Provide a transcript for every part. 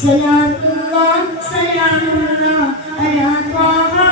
സലാമുള്ള സലാമുള്ള അലാ ത്വാഹ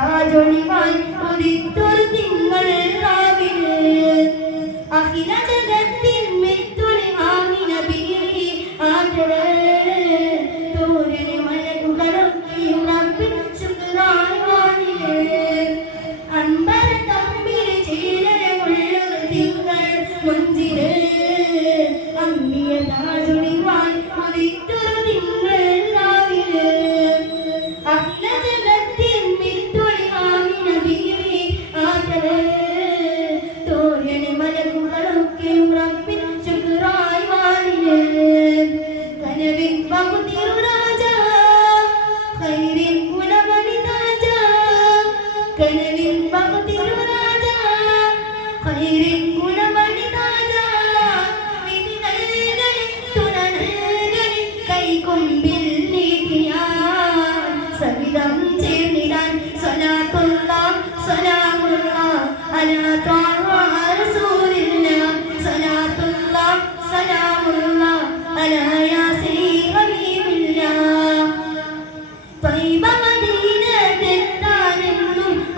രാജൊളിവായി ഉദിത്തൊരു തിങ്കൾ രാവിലെ. അഖില ജഗത്തിൻ മിത്തുളി ആമിന ബിരി ആറ്റടേ തോരനെ മലകുകളൊക്കെയും റബ്ബിൻ ശുക്രായി വാനിലെ. അൻപര തമ്പിലെ ചീലനെ ഉള്ളൊരു തിങ്കൾ മുഞ്ചിലെ. അമ്മിയ രാജൊളി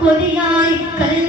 കൊതിയായി കൽ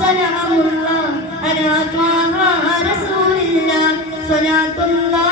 صلاة الله على طه رسول الله صلاة الله